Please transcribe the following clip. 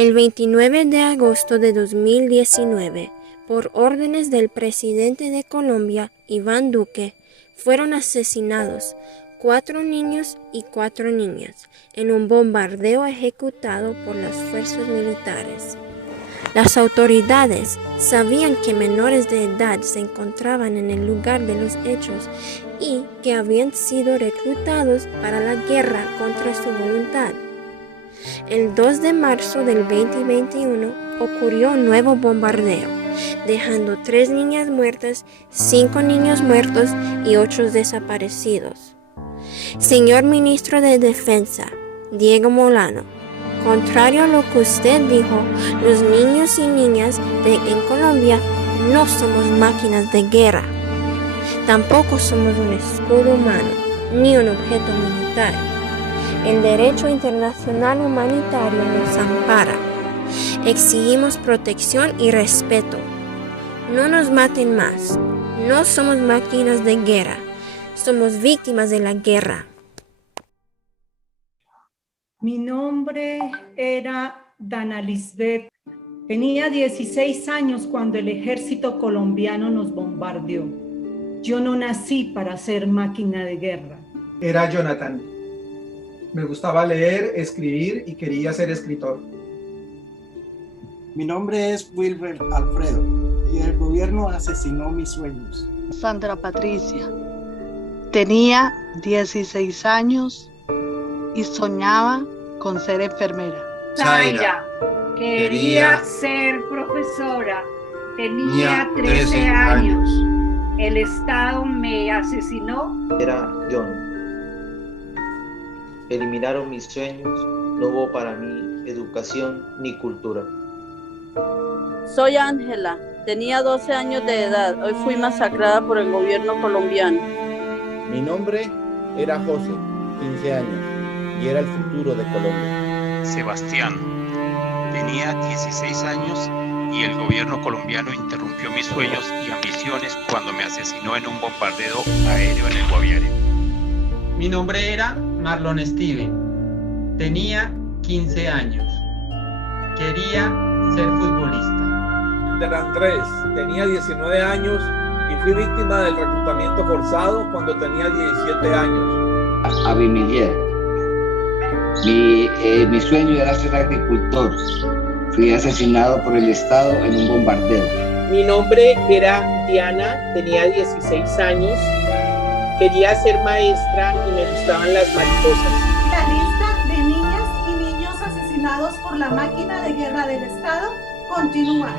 El 29 de agosto de 2019, por órdenes del presidente de Colombia, Iván Duque, fueron asesinados 4 niños y 4 niñas en un bombardeo ejecutado por las fuerzas militares. Las autoridades sabían que menores de edad se encontraban en el lugar de los hechos y que habían sido reclutados para la guerra contra su voluntad. El 2 de marzo del 2021 ocurrió un nuevo bombardeo, dejando 3 niñas muertas, 5 niños muertos y 8 desaparecidos. Señor Ministro de Defensa, Diego Molano, contrario a lo que usted dijo, los niños y niñas en Colombia no somos máquinas de guerra. Tampoco somos un escudo humano, ni un objeto militar. El derecho internacional humanitario nos ampara. Exigimos protección y respeto. No nos maten más. No somos máquinas de guerra. Somos víctimas de la guerra. Mi nombre era Dana Lisbeth. Tenía 16 años cuando el ejército colombiano nos bombardeó. Yo no nací para ser máquina de guerra. Era Jonathan. Me gustaba leer, escribir y quería ser escritor. Mi nombre es Wilber Alfredo y el gobierno asesinó mis sueños. Sandra Patricia. Tenía 16 años y soñaba con ser enfermera. Zaira quería ser profesora. Tenía 13 años. El Estado me asesinó. Era John. Eliminaron mis sueños, no hubo para mí educación ni cultura. Soy Ángela, tenía 12 años de edad, hoy fui masacrada por el gobierno colombiano. Mi nombre era José, 15 años, y era el futuro de Colombia. Sebastián, tenía 16 años y el gobierno colombiano interrumpió mis sueños y ambiciones cuando me asesinó en un bombardeo aéreo en el Guaviare. Mi nombre era Marlon Steven, tenía 15 años, quería ser futbolista. De Andrés, tenía 19 años y fui víctima del reclutamiento forzado cuando tenía 17 años. Abimilier, mi sueño era ser agricultor, fui asesinado por el Estado en un bombardeo. Mi nombre era Diana, tenía 16 años. Quería ser maestra y me gustaban las mariposas. La lista de niñas y niños asesinados por la máquina de guerra del Estado continúa.